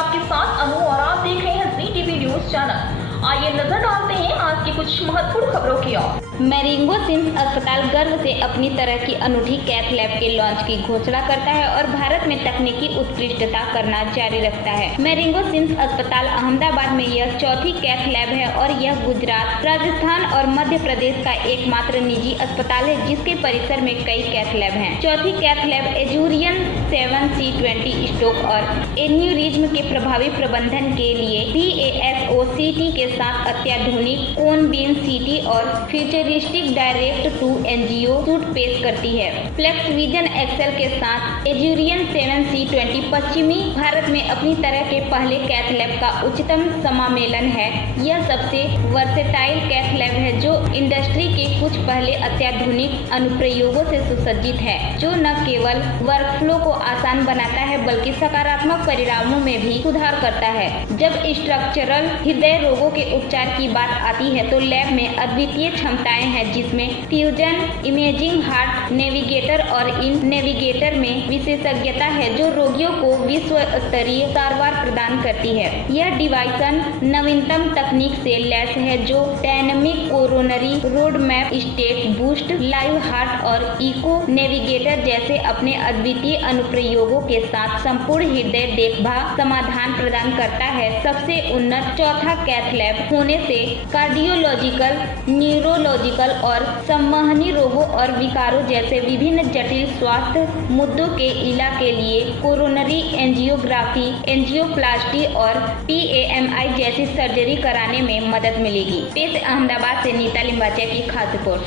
आपके साथ अनु और आप देख रहे हैं जी टीवी न्यूज चैनल। आइए नजर डालते हैं आज की कुछ महत्वपूर्ण खबरों की ओर। मैरिंगो सिम्स अस्पताल गर्व से अपनी तरह की अनूठी कैथ लैब के लॉन्च की घोषणा करता है और भारत में तकनीकी उत्कृष्टता करना जारी रखता है। मैरिंगो सिम्स अस्पताल अहमदाबाद में यह चौथी कैथ लैब है और यह गुजरात, राजस्थान और मध्य प्रदेश का एकमात्र निजी अस्पताल है जिसके परिसर में कई कैथ लैब हैं। चौथी कैथ लैब एजूरियन 7C20 स्ट्रोक और एन्यूरिज्म के प्रभावी प्रबंधन के लिए PASOCT के साथ अत्याधुनिक कोन बीम सीटी और futuristic direct to angio suite पेश करती है। फ्लेक्स विजन एक्सेल के साथ एजूरियन 7C20 पश्चिमी भारत में अपनी तरह के पहले कैथ लैब का उच्चतम समामेलन है। यह सबसे वर्सेटाइल कैथ लैब है जो इंडस्ट्री के कुछ पहले अत्याधुनिक अनुप्रयोगों से सुसज्जित है, जो न केवल वर्कफ्लो को आसान बनाता है बल्कि सकारात्मक परिणामों में भी सुधार करता है। जब स्ट्रक्चरल हृदय रोगों के उपचार की बात आती है तो लैब में अद्वितीय क्षमताएं हैं जिसमें फ्यूजन इमेजिंग, हार्ट नेविगेटर और इन नेविगेटर में विशेषज्ञता है जो रोगियों को विश्व स्तरीय सारवार प्रदान करती है। यह डिवाइसन नवीनतम तकनीक से लैस है जो dynamic coronary road map, state boost, live heart और इको नेविगेटर जैसे अपने अद्वितीय अनुप्रयोगों के साथ संपूर्ण हृदय देखभाल समाधान प्रदान करता है। सबसे उन्नत चौथा कैथ लैब होने से कार्डियोलॉजिकल, न्यूरोलॉजिकल और संवहनी रोगों और विकारों जैसे विभिन्न जटिल स्वास्थ्य मुद्दों के इलाज के लिए कोरोनरी एंजियोग्राफी, एंजियोप्लास्टी और PAMI जैसी सर्जरी कराने में मदद मिलेगी। पेश अहमदाबाद से नीता लिंबाचिया की खास रिपोर्ट।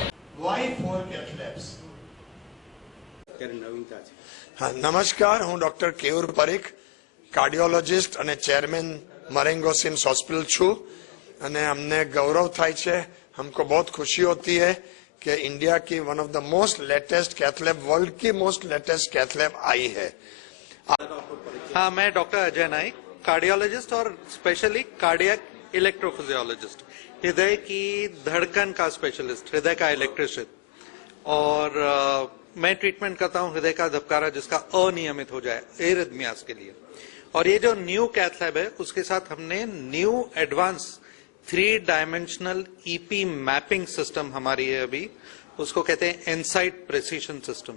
हाँ, नमस्कार, હું ડોક્ટર કેયુર પરીખ, કાર્ડિયોલોજિસ્ટ અને ચેરમેન મરેંગો સિમ્સ હોસ્પિટલ છું અને અમને ગૌરવ થાય છે, हमको बहुत खुशी होती है कि इंडिया की one of the most latest cath lab, world की मोस्ट लेटेस्ट कैथ लैब आई है। हाँ, मैं डॉक्टर अजय नाइक, कार्डियोलॉजिस्ट और स्पेशली कार्डियक इलेक्ट्रोफिजियोलॉजिस्ट, हृदय की धड़कन का स्पेशलिस्ट, हृदय का इलेक्ट्रिशियन, और मैं ट्रीटमेंट करता हूँ हृदय का धबकारा जिसका अनियमित हो जाए, एरिथमियास के लिए। और ये जो न्यू कैथ लैब है उसके साथ हमने new advance 3 dimensional EP mapping system हमारी है अभी, उसको कहते हैं एनसाइट प्रेसिशन सिस्टम।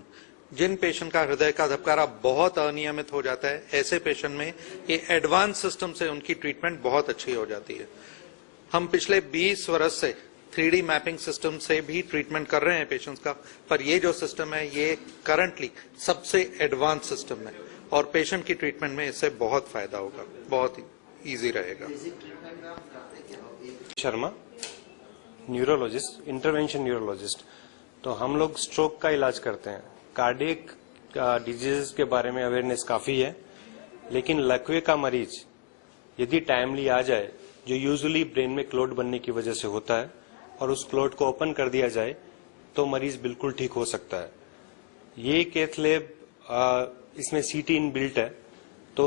जिन पेशेंट का हृदय का धबकारा बहुत अनियमित हो जाता है, ऐसे पेशेंट में ये एडवांस सिस्टम से उनकी ट्रीटमेंट बहुत अच्छी हो जाती है। हम पिछले 20 वर्ष से 3D मैपिंग सिस्टम से भी ट्रीटमेंट कर रहे हैं पेशेंट्स का, पर ये जो सिस्टम है ये करंटली सबसे एडवांस सिस्टम है और पेशेंट की ट्रीटमेंट में इससे बहुत फायदा होगा, बहुत इजी रहेगा। Sharma, neurologist, intervention neurologist. तो हम लोग स्ट्रोक का इलाज करते हैं। कार्डियक डिजीजेस के बारे में अवेयरनेस काफी है, लेकिन लकवे का मरीज यदि टाइमली आ जाए, जो यूजुअली ब्रेन में क्लोट बनने की वजह से होता है, और उस क्लोट को ओपन कर दिया जाए तो मरीज बिल्कुल ठीक हो सकता है। ये कैथ लैब इसमें CT इनबिल्ट है, तो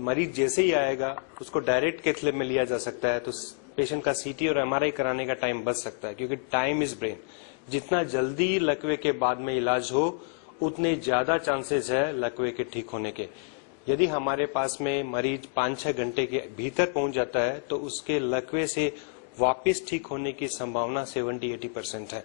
मरीज जैसे ही आएगा उसको डायरेक्ट कैथ लैब में लिया जा सकता है, तो पेशेंट का CT और MRI कराने का टाइम बच सकता है, क्योंकि टाइम इज ब्रेन। जितना जल्दी लकवे के बाद में इलाज हो उतने ज्यादा चांसेस है लकवे के ठीक होने के। यदि हमारे पास में मरीज 5-6 घंटे के भीतर पहुंच जाता है तो उसके लकवे से वापस ठीक होने की संभावना 70-80% है।